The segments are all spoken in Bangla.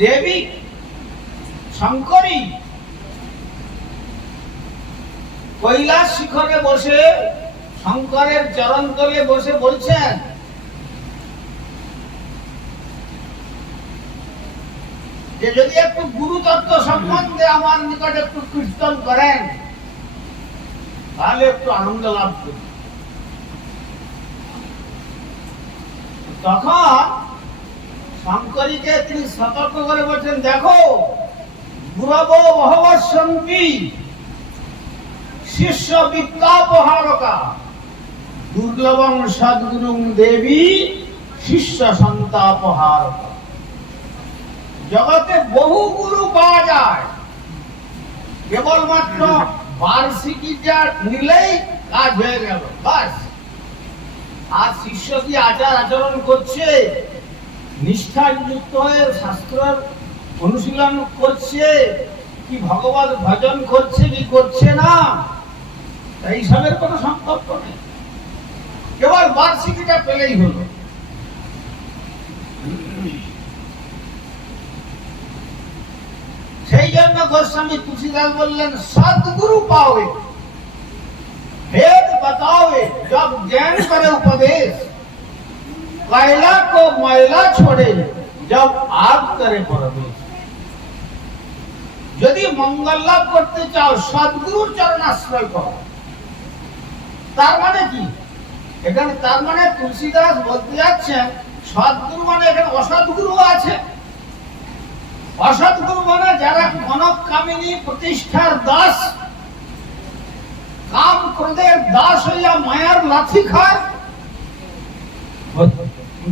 দেবী শঙ্করী কৈলাস শিখরে বসে শঙ্করের চরণ তলে বসে বলছেন, যে যদি একটু গুরুতত্ত্ব সম্বন্ধে আমার নিকট একটু কীর্তন করেন তাহলে একটু আনন্দ লাভ করি। তখন শঙ্করীকে তিনি সতর্ক করে বলছেন, দেখো গুরব বহবসন্তি শিষ্য বিদ্যাপহারকা দুর্লভং সদ্গুরুং দেবী শিষ্য সন্তাপহারকা। জগতে বহু গুরু পাওয়া যায়, কেবলমাত্র বার্ষিকীটা নিলেই কাজ হয়ে গেল বাস। আর শিষ্য কি আচার আচরণ করছে, নিষ্ঠাযুক্ত হয়ে শাস্ত্রের অনুশীলন করছে, কি ভগবত ভজন করছে কি করছে না, এইসবের কোনো সম্পর্ক নেই, কেবল বার্ষিকীটা পেলেই হলো। সেই জন্য গোস্বামী তুলসীদাস বললেন, সদ্গুরু পাওয়ে भेद बतावे जब ज्ञान करे उपदेश, कैला को मैला छोड़े जब आग करे प्रवेश। যদি মঙ্গল লাভ করতে চাও সদ্গুরুর চরণ আশ্রয় করো। তার মানে কি? এখানে তার মানে তুলসীদাস বলতে যাচ্ছেন সদ্গুরু মানে এখানে অসদ্গুরু আছে। অসদ্গুরু মানে যারা কনক কামিনী প্রতিষ্ঠার দাস, কাম ক্রোধের দাস হইয়া মায়ার লাথি খায়,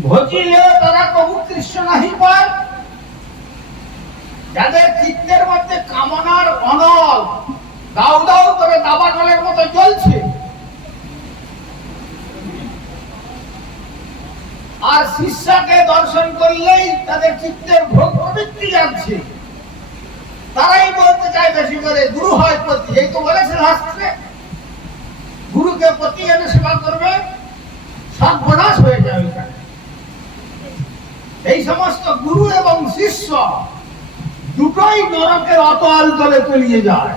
ভজিলে তারা কবু কৃষ্ণ নাহি পায়। যাদের চিত্তের মধ্যে কামনার অনল দাউ দাউ করে দাবানলের মতো জ্বলছে, আর শিষ্যকে দর্শন করলেই তাদের চিত্তের ভোগ প্রবৃত্তি যাচ্ছে, তারাই বলতে চায় বেশি করে গুরু হয় পতি। এই তো বলেছে শাস্ত্রে, গুরুকে পতি এনে সেবা করবে, সর্বনাশ হয়ে যাবে। এই সমস্ত গুরু এবং শিষ্য দুটোই নরকের অতল তলে তলিয়ে যায়।